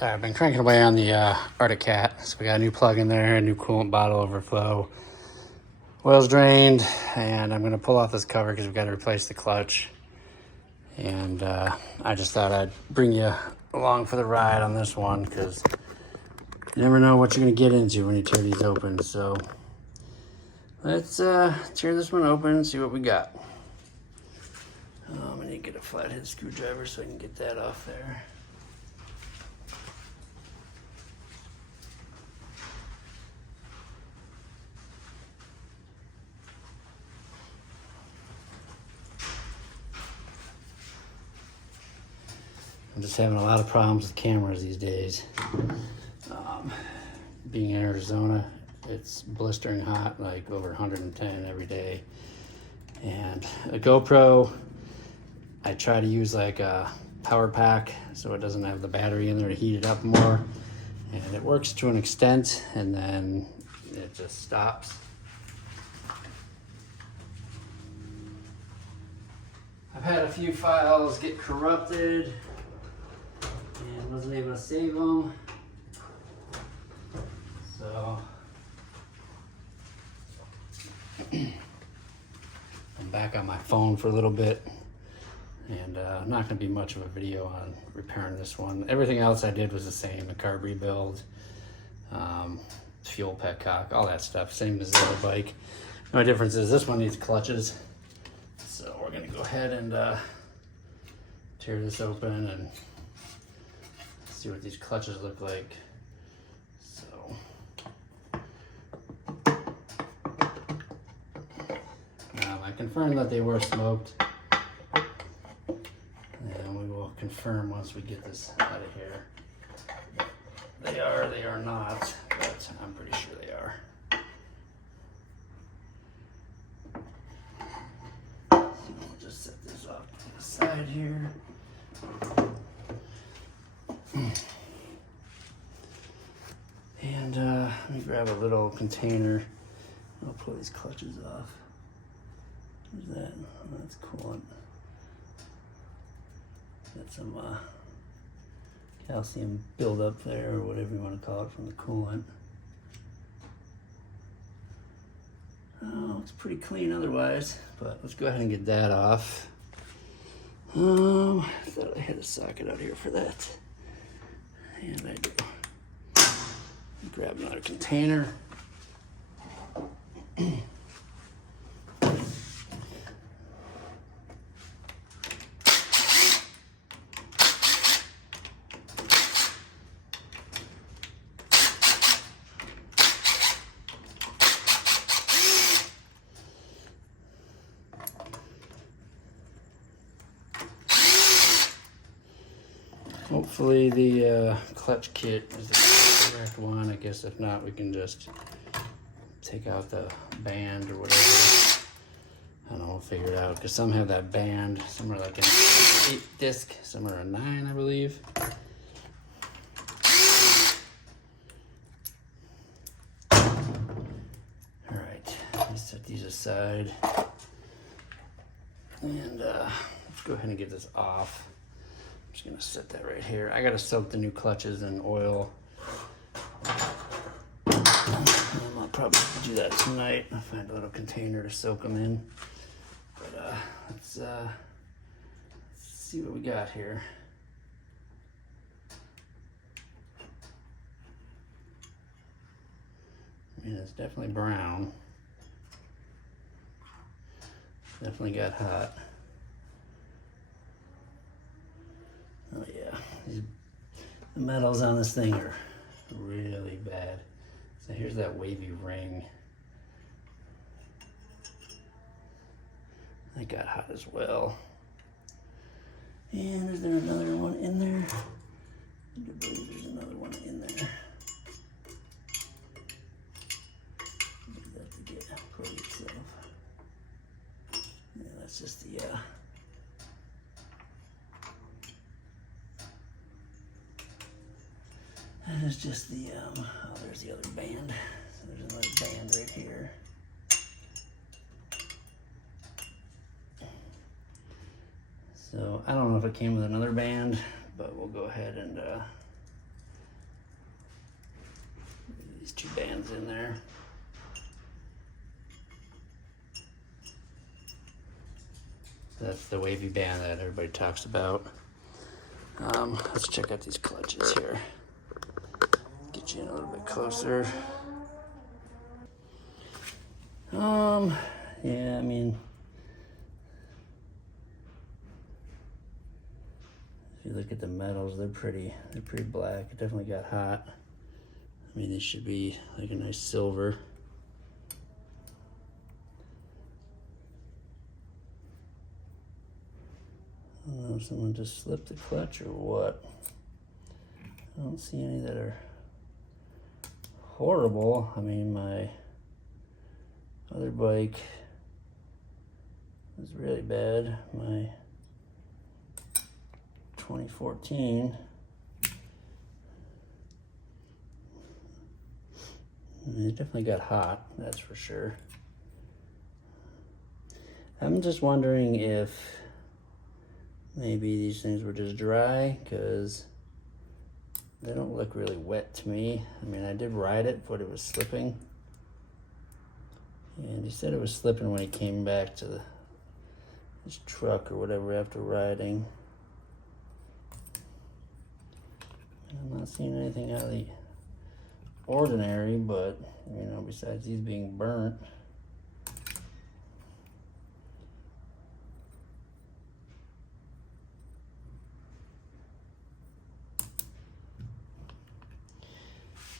I've been cranking away on the Arctic Cat. So we got a new plug in there, a new coolant bottle overflow. Oil's drained, and I'm gonna pull off this cover because we've got to replace the clutch. And I just thought I'd bring you along for the ride on this one because you never know what you're gonna get into when you tear these open. So let's tear this one open and see what we got. I need to get a flathead screwdriver so I can get that off there. I'm just having a lot of problems with cameras these days. Being in Arizona, it's blistering hot, like over 110 every day. And a GoPro, I try to use like a power pack so it doesn't have the battery in there to heat it up more. And it works to an extent, and then it just stops. I've had a few files get corrupted and wasn't able to save them. So I'm back on my phone for a little bit, and not going to be much of a video on repairing this one. Everything else I did was the same: the carb rebuild, fuel petcock, all that stuff, same as the other bike. The only difference is this one needs clutches. So we're going to go ahead and tear this open and see what these clutches look like. So I confirmed that they were smoked, and we will confirm once we get this out of here. They are not, but I'm pretty sure they are. So we'll just set this off to the side here. And let me grab a little container. I'll pull these clutches off. What's that? Oh, that's coolant. Got some calcium buildup there, or whatever you want to call it, from the coolant. Oh, it's pretty clean otherwise, but let's go ahead and get that off. I thought I had a socket out here for that. And I do. Grab another container. Hopefully the clutch kit is the correct one. I guess if not, we can just take out the band or whatever. I don't know, we'll figure it out, because some have that band. Some are like an 8 disc, some are a 9, I believe. All right, let's set these aside. And let's go ahead and get this off. I'm just gonna set that right here. I gotta soak the new clutches in oil. I'll probably do that tonight. I'll find a little container to soak them in. But let's see what we got here. I mean, it's definitely brown. Definitely got hot. Oh yeah, the metals on this thing are really bad. So here's that wavy ring. That got hot as well. And is there another one in there? I do believe there's another one in there. Maybe that to get pro itself. Yeah, that's just the that is just the oh, there's the other band. So there's another band right here. So I don't know if it came with another band, but we'll go ahead and these two bands in there. That's the wavy band that everybody talks about. Let's check out these clutches here. Get you in a little bit closer. Yeah, I mean, if you look at the metals, they're pretty black. It definitely got hot. I mean, this should be like a nice silver. I don't know if someone just slipped the clutch or what. I don't see any that are horrible. I mean, my other bike was really bad. My 2014. It definitely got hot, that's for sure. I'm just wondering if maybe these things were just dry, because they don't look really wet to me. I mean, I did ride it, but it was slipping. And he said it was slipping when he came back to his truck or whatever after riding. And I'm not seeing anything out of the ordinary, but, you know, besides these being burnt.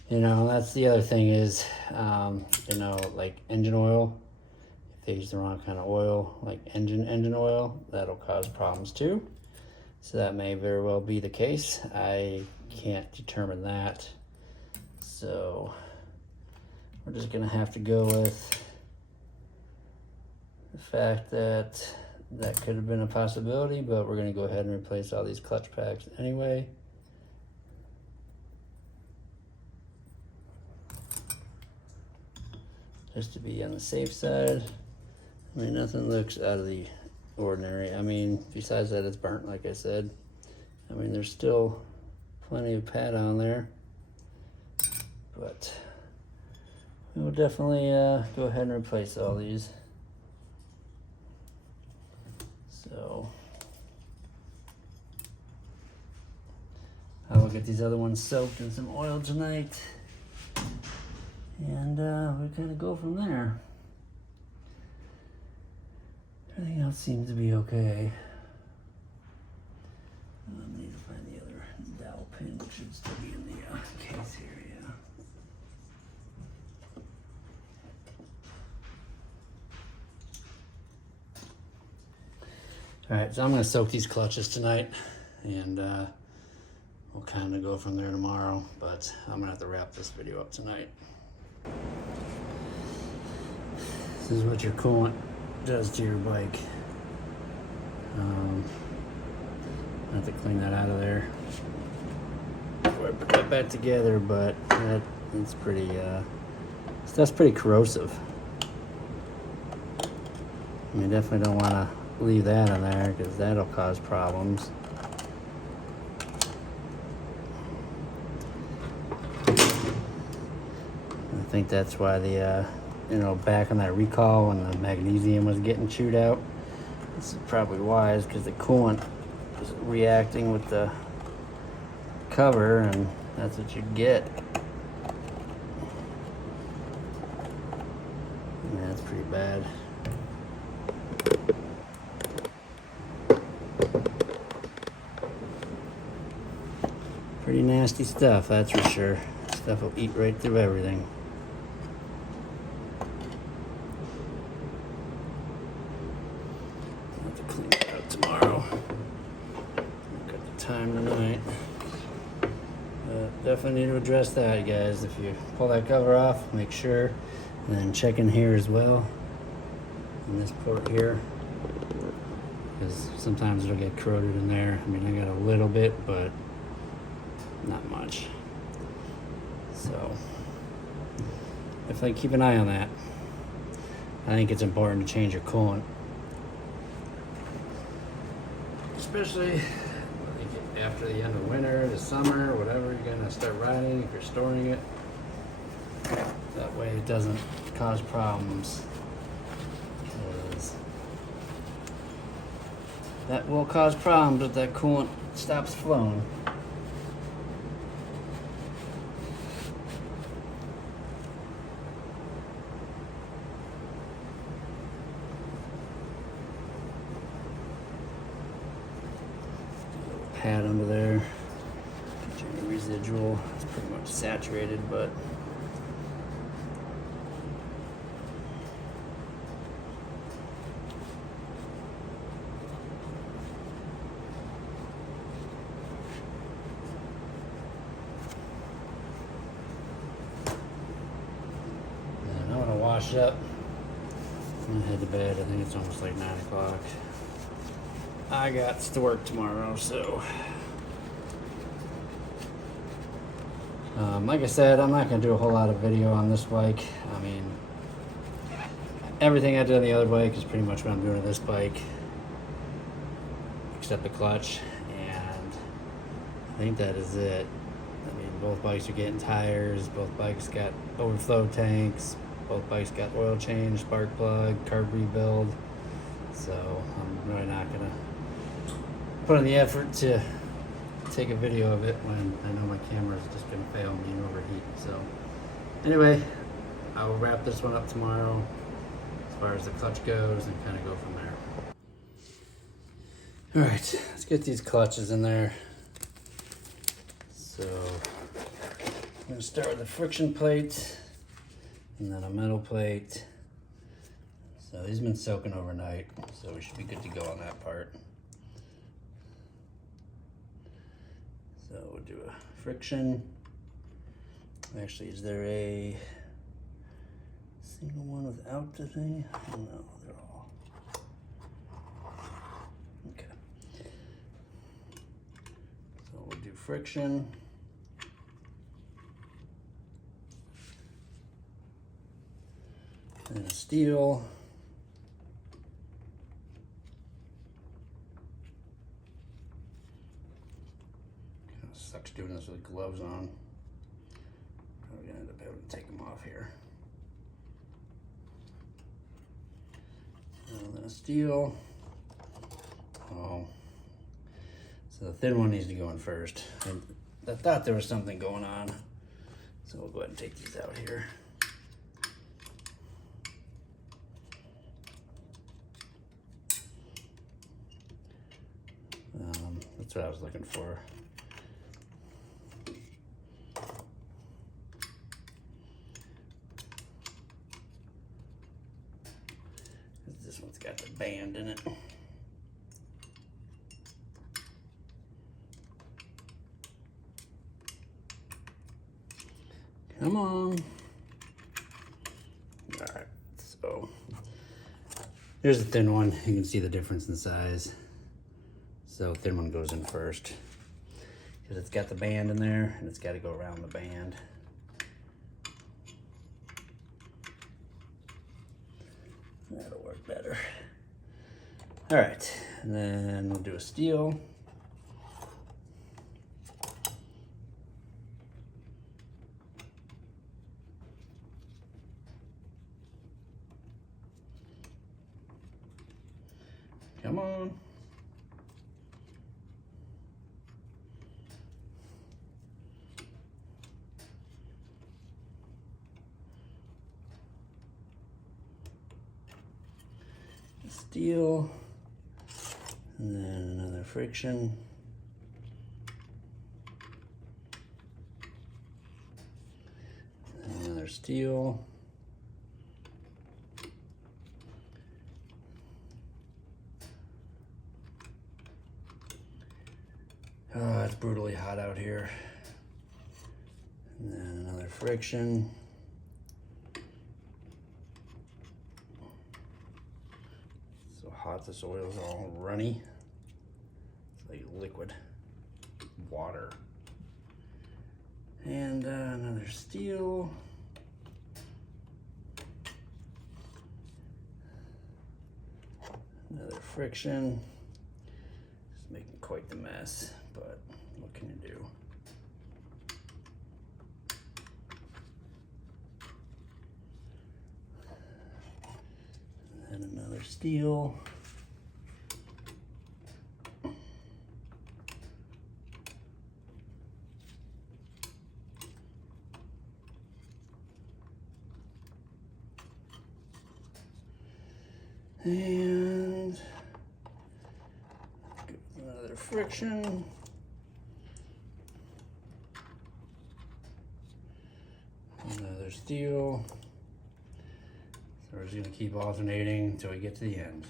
You know, that's the other thing is, you know, like engine oil, if they use the wrong kind of oil, like engine oil, that'll cause problems too. So that may very well be the case. I can't determine that. So we're just gonna have to go with the fact that that could have been a possibility, but we're gonna go ahead and replace all these clutch packs anyway. Just to be on the safe side. I mean, nothing looks out of the ordinary. I mean, besides that it's burnt, like I said. I mean, there's still plenty of pad on there. But we will definitely go ahead and replace all these. So I will get these other ones soaked in some oil tonight. And we kind of go from there. Everything else seems to be okay. I need to find the other dowel pin, which should still be in the case here, yeah. All right, so I'm gonna soak these clutches tonight, and we'll kind of go from there tomorrow, but I'm gonna have to wrap this video up tonight. This is what your coolant does to your bike. I have to clean that out of there before I put that back together, but it's pretty, stuff's pretty corrosive. You definitely don't want to leave that in there, because that'll cause problems. I think that's why the, you know, back on that recall when the magnesium was getting chewed out, this is probably why, is because the coolant was reacting with the cover, and that's what you get. Yeah, that's pretty bad. Pretty nasty stuff, that's for sure. Stuff will eat right through everything. I'll have to clean it out tomorrow. Got the time tonight. Definitely need to address that, guys. If you pull that cover off, make sure, and then check in here as well, in this port here, because sometimes it'll get corroded in there. I mean, I got a little bit, but not much. So definitely keep an eye on that. I think it's important to change your coolant, especially after the end of winter, the summer, whatever you're gonna start riding, if you're storing it. That way it doesn't cause problems. Because that will cause problems if that coolant stops flowing. Pad under there. Any residual. It's pretty much saturated, but and I'm gonna wash up. I'm gonna head to bed. I think it's almost like 9 o'clock. I got to work tomorrow, so like I said, I'm not going to do a whole lot of video on this bike. I mean, everything I did on the other bike is pretty much what I'm doing on this bike, except the clutch, and I think that is it. I mean, both bikes are getting tires, both bikes got overflow tanks, both bikes got oil change, spark plug, carb rebuild, so I'm really not going to put in the effort to take a video of it when I know my camera is just going to fail me and overheat. So anyway, I will wrap this one up tomorrow as far as the clutch goes and kind of go from there. All right, let's get these clutches in there. So I'm going to start with a friction plate and then a metal plate. So these have been soaking overnight, so we should be good to go on that part. So we'll do a friction. Actually, is there a single one without the thing? No, they're all. Okay. So we'll do friction. And a steel. Sucks doing this with gloves on. Probably gonna end up having to take them off here. And then a steel. Oh, so the thin one needs to go in first. And I thought there was something going on, so we'll go ahead and take these out here. That's what I was looking for. This one's got the band in it. Come on. All right, so here's the thin one. You can see the difference in size. So thin one goes in first because it's got the band in there and it's got to go around the band. That'll work better. All right, and then we'll do a steel. Come on. Steel, and then another friction, and another steel, oh, it's brutally hot out here, and then another friction. Hot, this oil is all runny. It's like liquid water. And another steel. Another friction. Just making quite the mess, but what can you do? steel. And give it another friction. Another steel. So we're just going to keep alternating until we get to the end.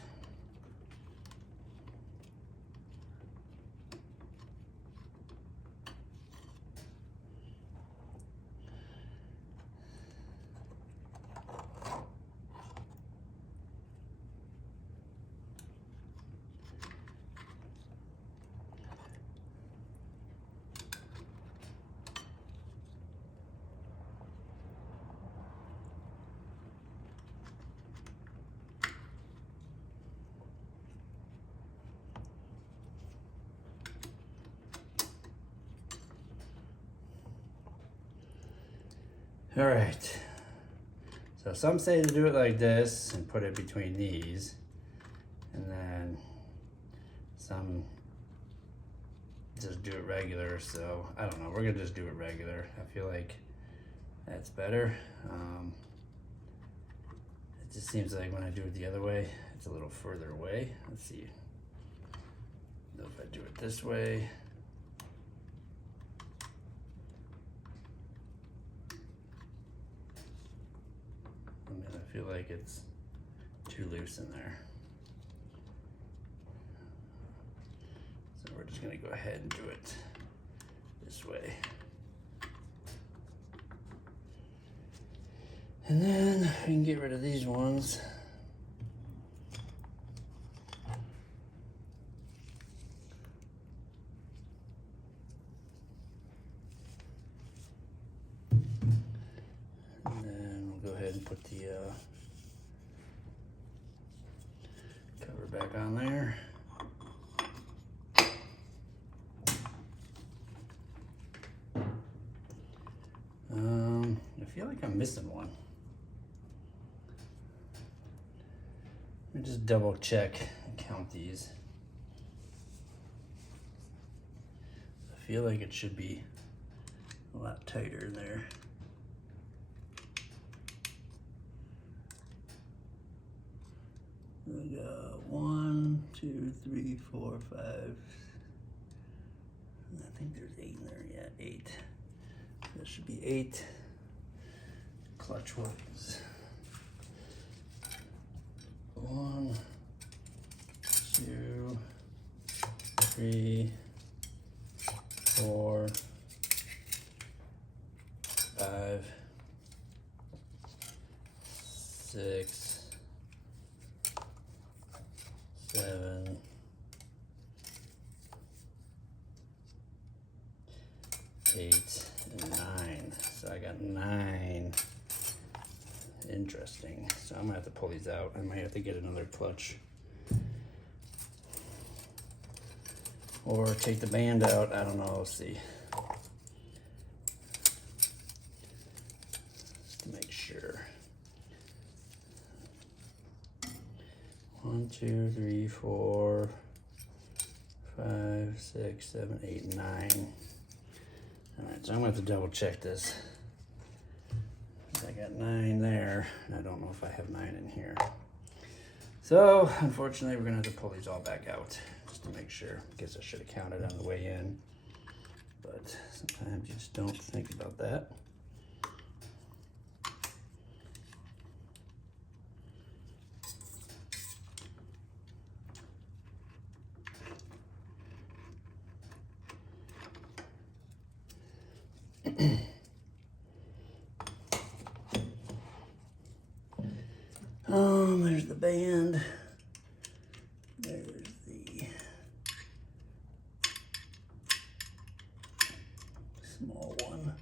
All right, so some say to do it like this and put it between these, and then some just do it regular. So I don't know, we're gonna just do it regular. I feel like that's better. It just seems like when I do it the other way, it's a little further away. Let's see, if I do it this way, I feel like it's too loose in there. So we're just gonna go ahead and do it this way. And then we can get rid of these ones. And then we'll go ahead and put the cover back on there. I feel like I'm missing one. Let me just double check and count these. I feel like it should be a lot tighter in there. We got 1, 2, 3, 4, 5. I think there's 8 in there. Yeah, 8. That should be 8 clutch ones. 1, 2, 3, 4, 5, 6, 7, 8, and 9. So I got 9. Interesting. So I'm gonna have to pull these out. I might have to get another clutch. Or take the band out. I don't know. We'll see. Just to make sure. 1, 2, 3, 4, 5, 6, 7, 8, 9. All right, so I'm gonna have to double check this. I got 9 there, and I don't know if I have 9 in here. So, unfortunately, we're gonna have to pull these all back out just to make sure. I guess I should have counted on the way in, but sometimes you just don't think about that. There's the band. There's the small one.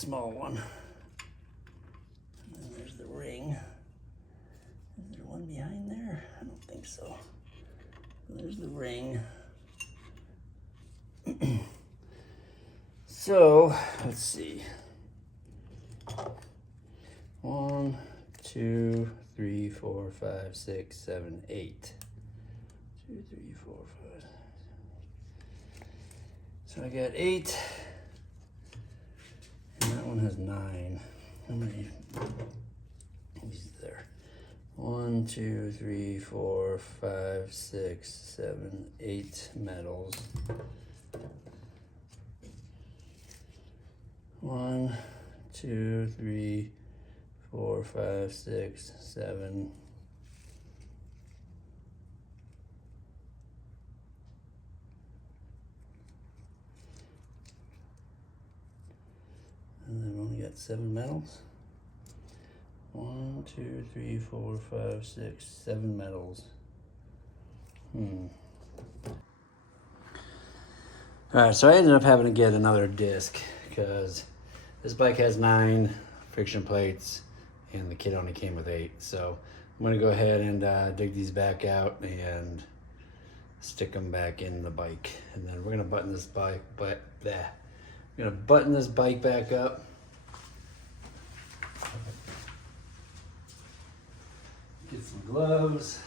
small one. And then there's the ring. Is there one behind there? I don't think so. There's the ring. So, let's see. 1, 2, 3, 4, 5, 6, 7, 8. 2, 3, 4, 5. So I got 8. And that one has 9. How many? These there. 1, 2, 3, 4, 5, 6, 7, 8 metals. 1, 2, 3, 4, 5, 6, 7. And then we only got 7 metals. 1, 2, 3, 4, 5, 6, 7 metals. Alright, so I ended up having to get another disc because this bike has 9 friction plates and the kit only came with 8. So I'm going to go ahead and dig these back out and stick them back in the bike. And then we're going to button this bike, we're going to button this bike back up. Get some gloves.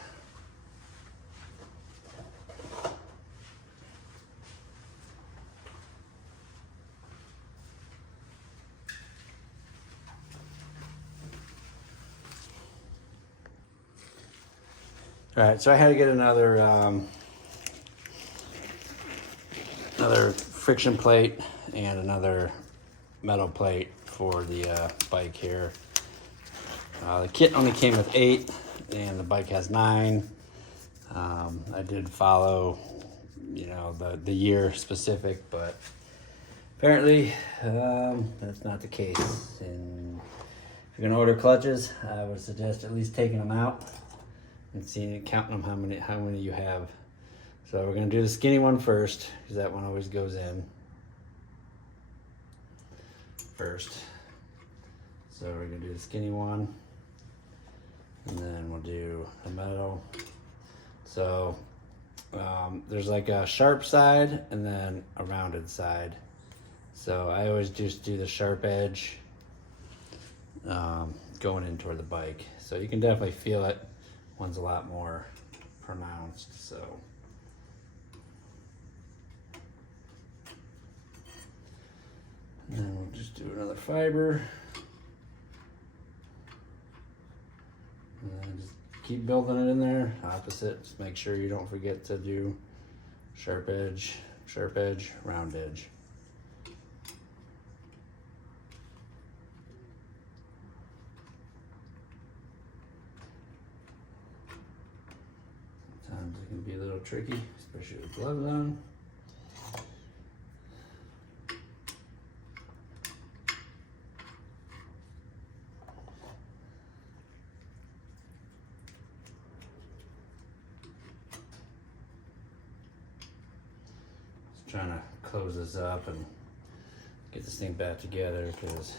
All right, so I had to get another friction plate and another metal plate for the bike here. The kit only came with 8 and the bike has 9. I did follow, you know, the year specific, but apparently that's not the case. And if you're gonna order clutches, I would suggest at least taking them out and seeing, counting them how many you have. So we're gonna do the skinny one first, because that one always goes in first. So we're gonna do the skinny one, and then we'll do the metal. So there's like a sharp side and then a rounded side. So I always just do the sharp edge going in toward the bike. So you can definitely feel it. One's a lot more pronounced, so. And then we'll just do another fiber. And then just keep building it in there, opposite. Just make sure you don't forget to do sharp edge, round edge. Sometimes it can be a little tricky, especially with gloves on. Trying to close this up and get this thing back together, because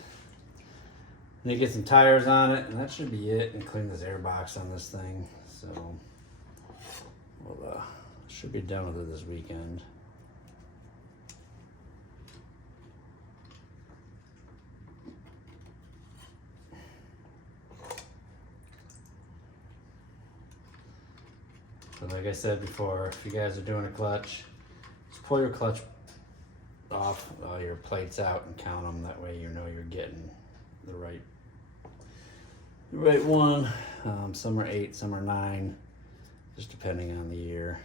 I need to get some tires on it, and that should be it, and clean this air box on this thing. So we'll should be done with it this weekend. So like I said before, if you guys are doing a clutch, just pull your clutch off, your plates out, and count them. That way you know you're getting the right one. Some are 8, some are 9, just depending on the year.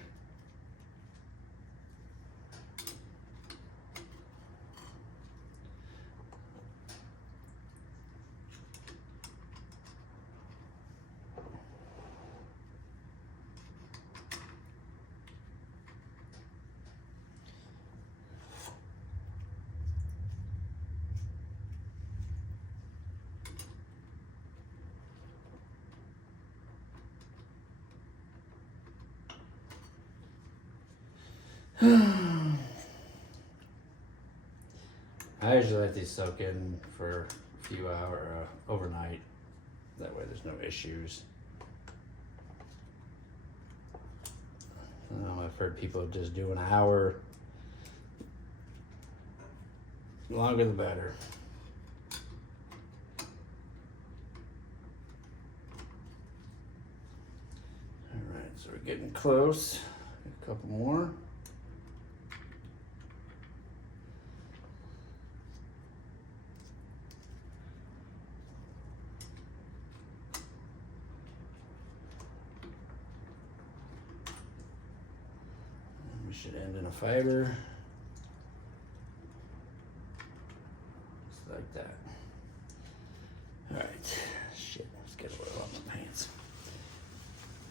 I I usually let these soak in for a few hours, overnight. That way there's no issues. I've heard people just do an hour. The longer the better. All right, so we're getting close. A couple more. We should end in a fiber. Just like that. All right, shit, let's get a little on my pants.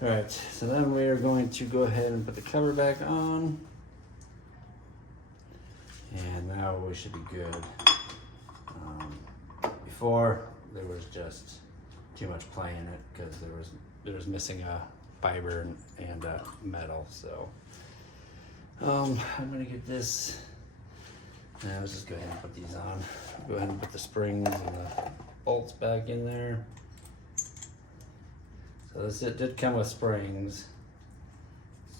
All right, so then we are going to go ahead and put the cover back on. And now we should be good. Before, there was just too much play in it because there was missing a fiber and metal, so. I'm gonna get this. Let's just go ahead and put these on. Go ahead and put the springs and the bolts back in there. So it did come with springs.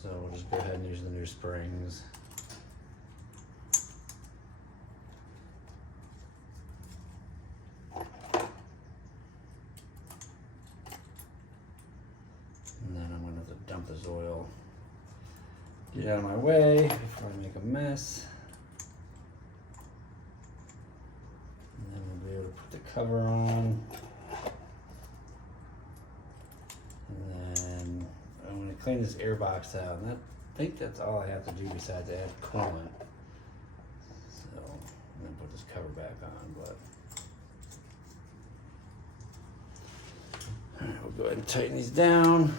So we'll just go ahead and use the new springs. And then I'm gonna have to dump this oil. Get out of my way before I make a mess. And then we'll be able to put the cover on. And then I'm going to clean this air box out. And I think that's all I have to do besides add coolant. So I'm going to put this cover back on. But all right, we'll go ahead and tighten these down.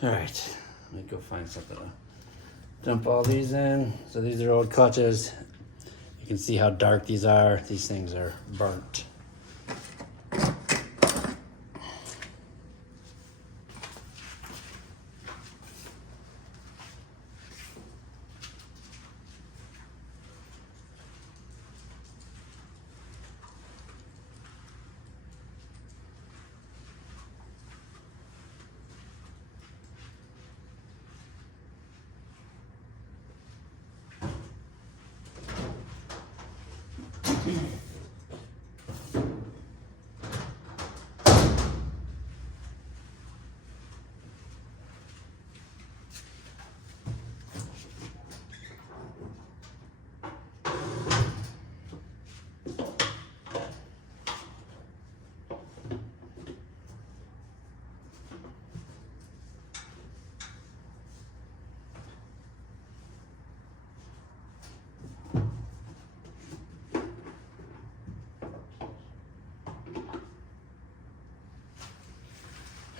All right, let me go find something to dump all these in. So these are old clutches. You can see how dark these are. These things are burnt.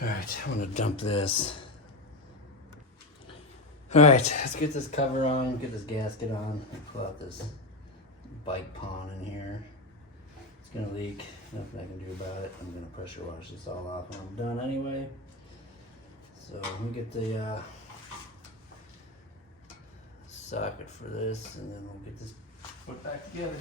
All right, I'm gonna dump this. All right, let's get this cover on, get this gasket on, pull out this bike pawn in here. It's gonna leak, nothing I can do about it. I'm gonna pressure wash this all off when I'm done anyway. So let me get the socket for this, and then we'll get this put back together.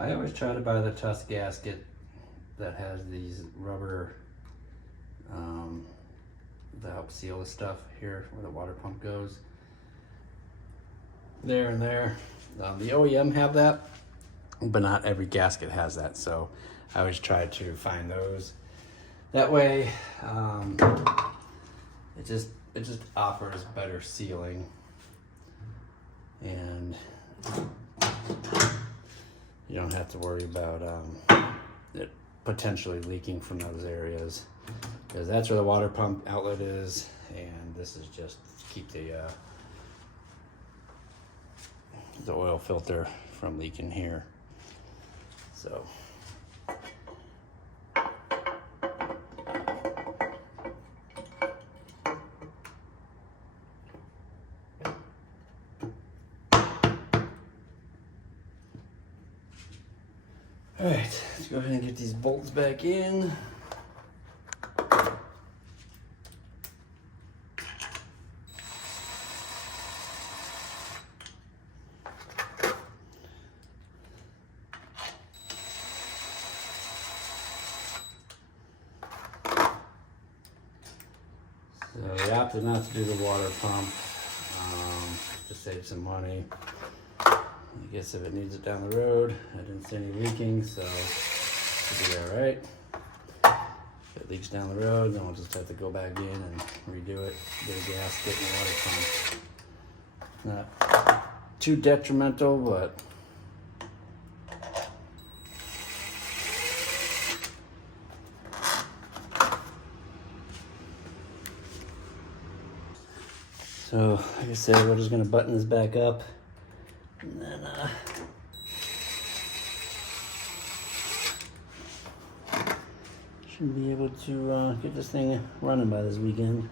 I always try to buy the Tusk gasket that has these rubber to help seal the stuff here where the water pump goes. There and there. The OEM have that, but not every gasket has that, so I always try to find those. That way, it just offers better sealing, and you don't have to worry about it potentially leaking from those areas, because that's where the water pump outlet is, and this is just to keep the oil filter from leaking here. So all right, let's go ahead and get these bolts back in. So we opted not to do the water pump, to save some money. I guess if it needs it down the road, I didn't see any leaking, so it'll be all right. If it leaks down the road, then we'll just have to go back in and redo it, get a gasket and a water pump. Not too detrimental, but so like I said, we're just gonna button this back up. And then should be able to get this thing running by this weekend.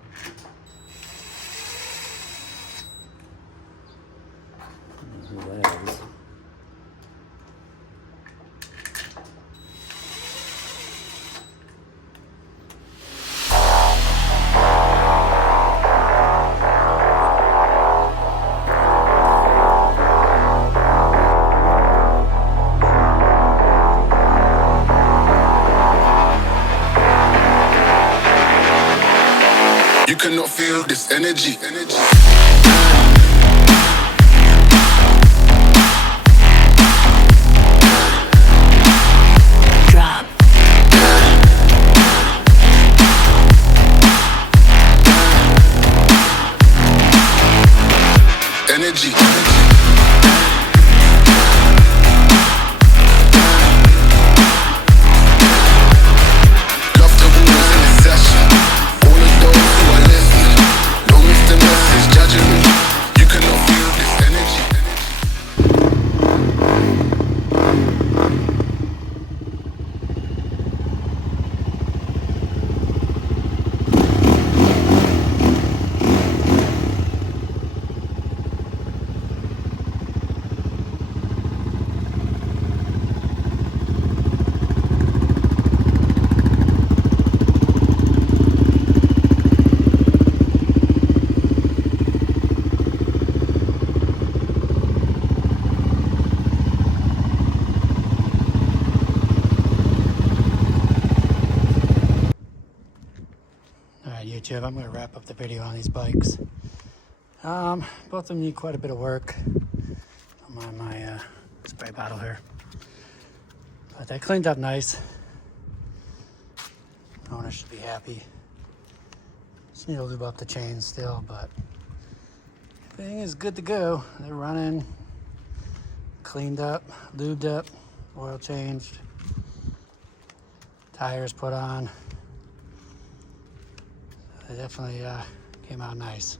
Who that is. You cannot feel this energy. Drop. Energy. YouTube, I'm going to wrap up the video on these bikes. Both of them need quite a bit of work. I'm on my spray bottle here, but they cleaned up nice. Owner should be happy. Just need to lube up the chain still, but everything is good to go. They're running, cleaned up, lubed up, oil changed, tires put on. They definitely came out nice.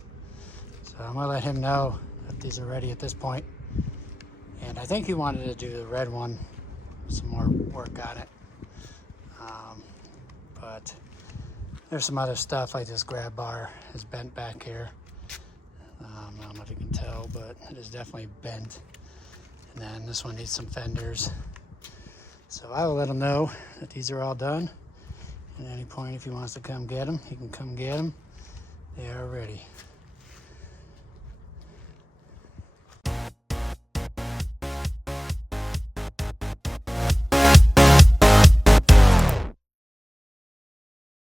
So I'm gonna let him know that these are ready at this point. And I think he wanted to do the red one, some more work on it. But there's some other stuff, like this grab bar is bent back here. I don't know if you can tell, but it is definitely bent. And then this one needs some fenders. So I will let him know that these are all done. At any point, if he wants to come get them, he can come get them. They are ready.